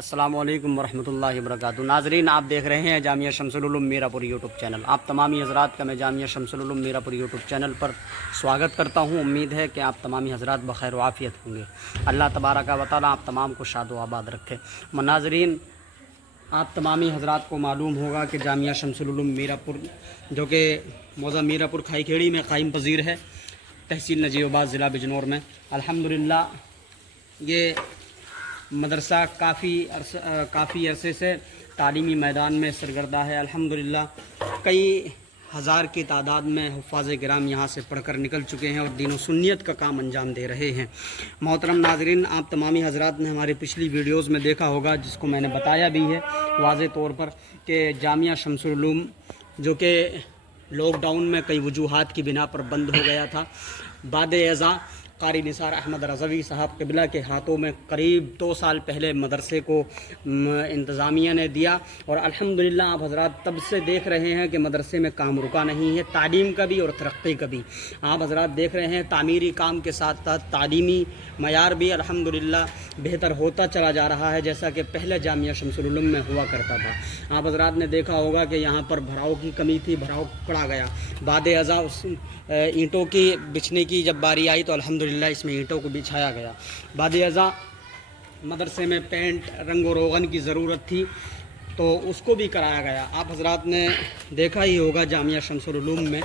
अस्सलामु अलैकुम वरहमतुल्लाहि वबरकातुहू। नाज़रीन, आप देख रहे हैं जामिया शमसुल उलूम मीरापुर यूट्यूब चैनल। आप तमामी हज़रात का मैं जामिया शमसुल उलूम मीरापुर यूट्यूब चैनल पर स्वागत करता हूं। उम्मीद है कि आप तमामी हज़रात बखैर व आफ़ियत होंगे। अल्लाह तबारक व तआला आप तमाम को शाद व आबाद रखे। नाज़रीन, आप तमामी हज़रात को मालूम होगा कि जामिया शमसुल उलूम मीरापुर जो कि मौज़ा मीरापुर खाई खेड़ी में क़ाइम पज़ीर है, तहसील नजीबाबाद ज़िला बिजनौर में। अल्हम्दुलिल्लाह ये मदरसा काफ़ी अरसे से तालीमी मैदान में सरगर्दा है। अल्हम्दुलिल्लाह कई हज़ार की तादाद में हुफ़ाज़ किराम यहाँ से पढ़कर निकल चुके हैं और दीन व सुन्नियत का काम अंजाम दे रहे हैं। मोहतरम नाज़रीन, आप तमामी हज़रात ने हमारी पिछली वीडियोस में देखा होगा, जिसको मैंने बताया भी है वाज़े तौर पर कि जामिया शमसुल उलूम जो कि लॉकडाउन में कई वजूहात की बिना पर बंद हो गया था, बाद अज़ा क़ारी निसार अहमद रज़वी साहब क़िबला के हाथों में करीब 2 साल पहले मदरसे को इंतज़ामिया ने दिया और अल्हम्दुलिल्लाह आप हज़रात तब से देख रहे हैं कि मदरसे में काम रुका नहीं है, तालीम का भी और तरक्की का भी। आप हज़रात देख रहे हैं तामीरी काम के साथ साथ तालीमी मयार भी अल्हम्दुलिल्लाह बेहतर होता चला जा रहा है, जैसा कि पहले जामिया शमसुल उलूम में हुआ करता था। आप हज़रात ने देखा होगा कि यहाँ पर भराव की कमी थी, भराव पड़ा गया। बाद अज़ा उस ईंटों की बिछने की जब बारी आई तो अल्हम्दुलिल्लाह इसमें ईंटों को बिछाया गया। बाद अज़ा मदरसे में पेंट रंग व रोगन की ज़रूरत थी तो उसको भी कराया गया। आप हज़रात ने देखा ही होगा जामिया शमसुल उलूम में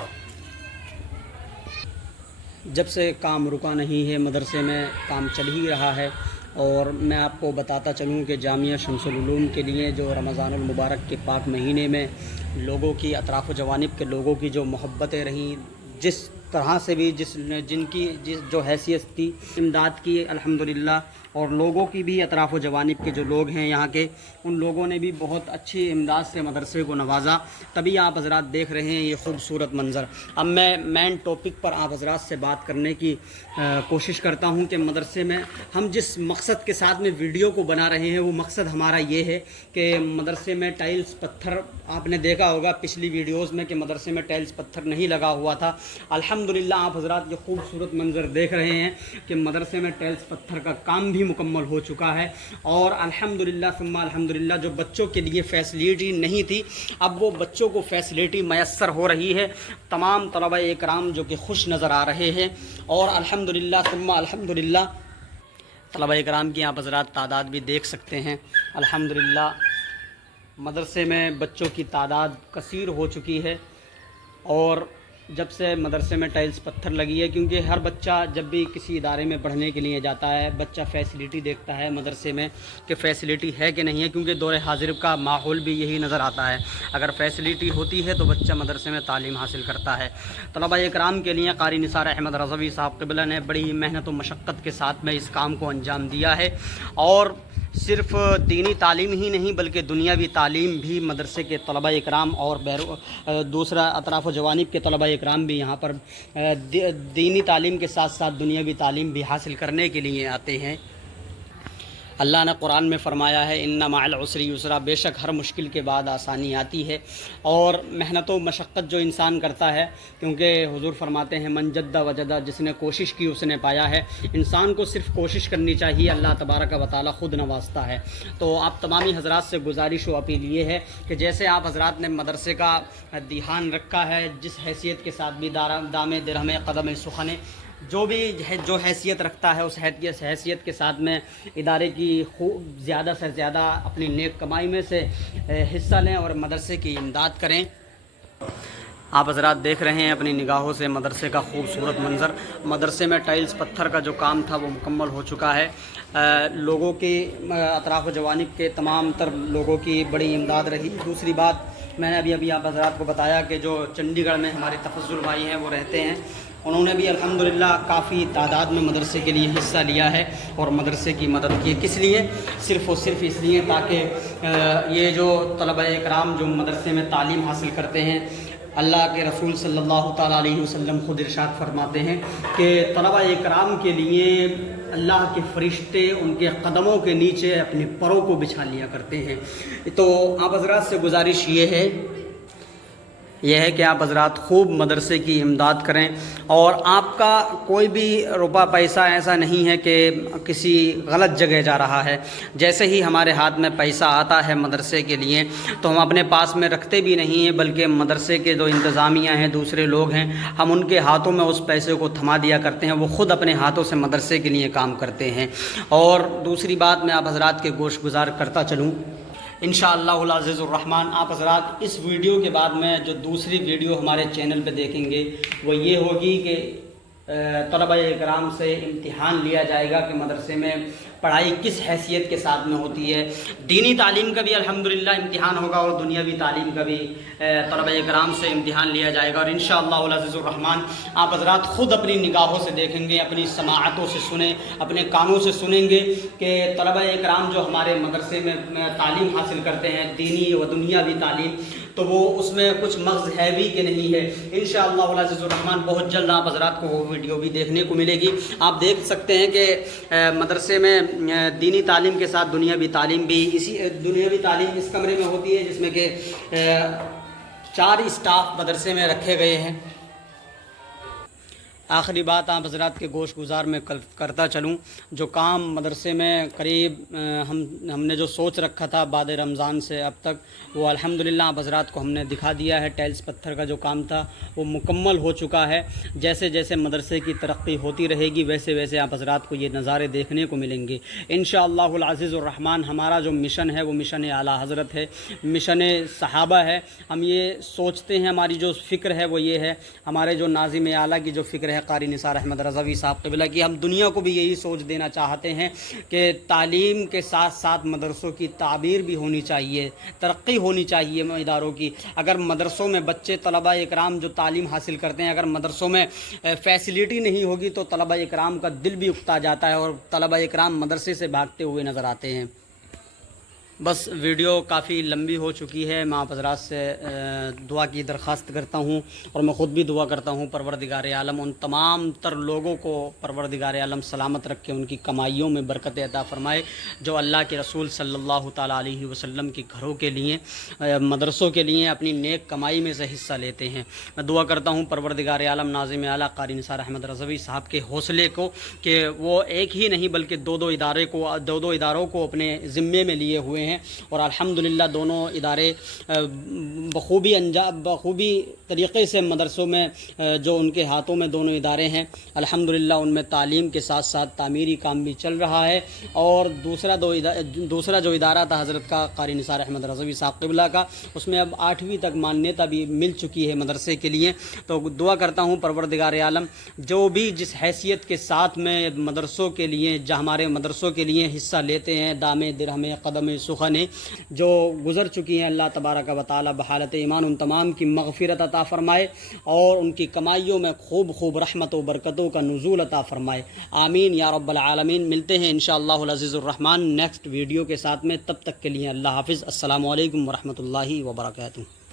जब से काम रुका नहीं है, मदरसे में काम चल ही रहा है। और मैं आपको बताता चलूँ कि जामिया शमसुल उलूम के लिए जो रमज़ानुल मुबारक के पाक महीने में लोगों की अतराफ़ जवानिब के लोगों की जो मोहब्बतें रहीं, जिस तरह से भी जिनकी जो हैसियत थी इमदाद की अल्हम्दुलिल्लाह, और लोगों की भी अतराफ़ व जवानिब के जो लोग हैं यहाँ के, उन लोगों ने भी बहुत अच्छी इमदाद से मदरसे को नवाजा। तभी आप हज़रात देख रहे हैं ये खूबसूरत मंज़र। अब मैं मेन टॉपिक पर आप हज़रात से बात करने की कोशिश करता हूँ कि मदरसे में हम जिस मकसद के साथ में वीडियो को बना रहे हैं, वो मकसद हमारा ये है कि मदरसे में टाइल्स पत्थर, आपने देखा होगा पिछली वीडियोज़ में कि मदरसे में टाइल्स पत्थर नहीं लगा हुआ था। अल्हम्दुलिल्लाह आप हज़रात ये खूबसूरत मंज़र देख रहे हैं कि मदरसे में टाइल्स पत्थर का काम भी मुकम्मल हो चुका है। और अल्हम्दुलिल्लाह सुम्मा अल्हम्दुलिल्लाह जो बच्चों के लिए फ़ैसिलिटी नहीं थी, अब वो बच्चों को फ़ैसिलिटी मैसर हो रही है। तमाम तलबा इकराम जो कि खुश नज़र आ रहे हैं और अल्हम्दुलिल्लाह सुम्मा अल्हम्दुलिल्लाह तलबा इकराम की आप हज़रात तादाद भी देख सकते हैं। अल्हम्दुलिल्लाह मदरसे में बच्चों की तादाद कसीर हो चुकी है और जब से मदरसे में टाइल्स पत्थर लगी है, क्योंकि हर बच्चा जब भी किसी इदारे में पढ़ने के लिए जाता है, बच्चा फ़ैसिलिटी देखता है मदरसे में कि फ़ैसिलिटी है कि नहीं है, क्योंकि दौर हाजिर का माहौल भी यही नज़र आता है। अगर फ़ैसिलिटी होती है तो बच्चा मदरसे में तालीम हासिल करता है। तलबा इकराम के लिए क़ारी निसार अहमद रज़वी साहब क़िबला ने बड़ी मेहनत व मशक्क़त के साथ में इस काम को अंजाम दिया है और सिर्फ़ दीनी तालीम ही नहीं बल्कि दुनियावी तालीम भी मदरसे के तलबा इकराम और दूसरा अतराफ़ जवानिब के तलबा इकराम भी यहाँ पर दीनी तालीम के साथ साथ दुनियावी तालीम भी हासिल करने के लिए आते हैं। अल्लाह ने कुरान में फ़रमाया है इन्ना मअल उसरि युसरा, बेशक हर मुश्किल के बाद आसानी आती है। और मेहनत व मशक्क़त जो इंसान करता है, क्योंकि हुज़ूर फरमाते हैं मन जद्दा वजदा, जिसने कोशिश की उसने पाया है। इंसान को सिर्फ़ कोशिश करनी चाहिए, अल्लाह तबारक व तआला ख़ुद नवाजता है। तो आप तमामी हज़रात से गुजारिश व अपील ये है कि जैसे आप हज़रात ने मदरसे का ध्यान रखा है, जिस हैसियत के साथ भी दामे दिरहमे कदम सुखने जो भी जो हैसियत रखता है, उस हैसियत के साथ में इदारे की ज़्यादा से ज़्यादा अपनी नेक कमाई में से हिस्सा लें और मदरसे की इमदाद करें। आप हज़रात देख रहे हैं अपनी निगाहों से मदरसे का खूबसूरत मंज़र। मदरसे में टाइल्स पत्थर का जो काम था वो मुकम्मल हो चुका है। लोगों की अतराफ़ जवानिब के तमाम तर लोगों की बड़ी इमदाद रही। दूसरी बात, मैंने अभी आप हज़रात को बताया कि जो चंडीगढ़ में हमारे तफज़्ज़ुल भाई हैं वो रहते हैं, उन्होंने भी अल्हम्दुलिल्लाह काफ़ी तादाद में मदरसे के लिए हिस्सा लिया है और मदरसे की मदद की। किस लिए? सिर्फ़ और सिर्फ इसलिए ताकि ये जो तलबा इकराम जो मदरसे में तालीम हासिल करते हैं, अल्लाह के रसूल सल्लल्लाहु ताला अलैहि वसल्लम खुद इरशाद फरमाते हैं कि तलबा इकराम के लिए अल्लाह के फ़रिश्ते उनके कदमों के नीचे अपने परों को बिछा लिया करते हैं। तो आप हज़रात से गुजारिश ये है یہ ہے کہ آپ حضرات خوب مدرسے کی امداد کریں، اور آپ کا کوئی بھی روپہ پیسہ ایسا نہیں ہے کہ کسی غلط جگہ جا رہا ہے۔ جیسے ہی ہمارے ہاتھ میں پیسہ آتا ہے مدرسے کے لیے تو ہم اپنے پاس میں رکھتے بھی نہیں ہیں، بلکہ مدرسے کے جو انتظامیہ ہیں، دوسرے لوگ ہیں، ہم ان کے ہاتھوں میں اس پیسے کو تھما دیا کرتے ہیں، وہ خود اپنے ہاتھوں سے مدرسے کے لیے کام کرتے ہیں۔ اور دوسری بات میں آپ حضرات کے گوش گزار کرتا چلوں، انشاءاللہ العزیز الرحمن آپ حضرات اس ویڈیو کے بعد میں جو دوسری ویڈیو ہمارے چینل پہ دیکھیں گے وہ یہ ہوگی کہ طلبہ اکرام سے امتحان لیا جائے گا کہ مدرسے میں پڑھائی کس حیثیت کے ساتھ میں ہوتی ہے۔ دینی تعلیم کا بھی الحمدللہ امتحان ہوگا، اور دنیاوی تعلیم کا بھی طلبہ اکرام سے امتحان لیا جائے گا، اور انشاءاللہ العزیز الرحمن آپ حضرات خود اپنی نگاہوں سے دیکھیں گے، اپنی سماعتوں سے سنیں، اپنے کانوں سے سنیں گے کہ طلبہ اکرام جو ہمارے مدرسے میں تعلیم حاصل کرتے ہیں، دینی و دنیاوی تعلیم، تو وہ اس میں کچھ مغز ہے بھی کہ نہیں ہے۔ انشاءاللہ العزیز الرحمن بہت جلد آپ حضرات کو وہ ویڈیو بھی دیکھنے کو ملے گی۔ آپ دیکھ سکتے ہیں کہ مدرسے میں دینی تعلیم کے ساتھ دنیاوی تعلیم بھی، اسی دنیاوی تعلیم اس کمرے میں ہوتی ہے جس میں کہ 4 اسٹاف مدرسے میں رکھے گئے ہیں۔ آخری بات آپ حضرات کے گوش گزار میں کرتا چلوں، جو کام مدرسے میں قریب ہم نے جو سوچ رکھا تھا بعد رمضان سے اب تک، وہ الحمدللہ آپ حضرات کو ہم نے دکھا دیا ہے۔ ٹائلز پتھر کا جو کام تھا وہ مکمل ہو چکا ہے۔ جیسے جیسے مدرسے کی ترقی ہوتی رہے گی ویسے ویسے آپ حضرات کو یہ نظارے دیکھنے کو ملیں گے انشاءاللہ العزیز الرحمن۔ ہمارا جو مشن ہے وہ مشن اعلیٰ حضرت ہے، مشن صحابہ ہے۔ ہم یہ سوچتے ہیں، ہماری جو فکر ہے وہ یہ ہے، ہمارے جو ناظم اعلیٰ کی جو فکر ہے قاری نثار احمد رضوی صاحب قبلہ کی، ہم دنیا کو بھی یہی سوچ دینا چاہتے ہیں کہ تعلیم کے ساتھ ساتھ مدرسوں کی تعبیر بھی ہونی چاہیے، ترقی ہونی چاہیے اداروں کی۔ اگر مدرسوں میں بچے طلبہ اکرام جو تعلیم حاصل کرتے ہیں، اگر مدرسوں میں فیسلٹی نہیں ہوگی تو طلبہ اکرام کا دل بھی اکتا جاتا ہے اور طلبہ اکرام مدرسے سے بھاگتے ہوئے نظر آتے ہیں۔ بس ویڈیو کافی لمبی ہو چکی ہے، میں آپ حضرات سے دعا کی درخواست کرتا ہوں، اور میں خود بھی دعا کرتا ہوں پروردگار عالم ان تمام تر لوگوں کو پروردگار عالم سلامت رکھ کے ان کی کمائیوں میں برکت عطا فرمائے، جو اللہ کے رسول صلی اللہ تعالیٰ علیہ وسلم کے گھروں کے لیے، مدرسوں کے لیے اپنی نیک کمائی میں سے حصہ لیتے ہیں۔ میں دعا کرتا ہوں پروردگار عالم ناظم اعلیٰ قاری نثار احمد رضوی صاحب کے حوصلے کو، کہ وہ ایک ہی نہیں بلکہ دو اداروں کو اپنے ذمے میں لیے ہوئے ہیں، اور الحمدللہ دونوں ادارے بخوبی طریقے سے مدرسوں میں جو ان کے ہاتھوں میں دونوں ادارے ہیں الحمدللہ ان میں تعلیم کے ساتھ ساتھ تعمیری کام بھی چل رہا ہے۔ اور دوسرا جو ادارہ تھا حضرت کا قاری نثار احمد رضوی صاحب قبلہ کا، اس میں اب 8ویں تک مانیتا بھی مل چکی ہے مدرسے کے لیے۔ تو دعا کرتا ہوں پروردگار عالم جو بھی جس حیثیت کے ساتھ میں مدرسوں کے لیے، ہمارے مدرسوں کے لیے حصہ لیتے ہیں، دامِ درہم قدم سخن جو گزر چکی ہیں، اللہ تبارک و تعالی بحالت ایمان ان تمام کی مغفرت عطا فرمائے، اور ان کی کمائیوں میں خوب رحمت و برکتوں کا نزول عطا فرمائے، آمین یا رب العالمین۔ ملتے ہیں انشاءاللہ العزیز الرحمن نیکسٹ ویڈیو کے ساتھ میں، تب تک کے لیے اللہ حافظ، السلام علیکم ورحمۃ اللہ وبرکاتہ۔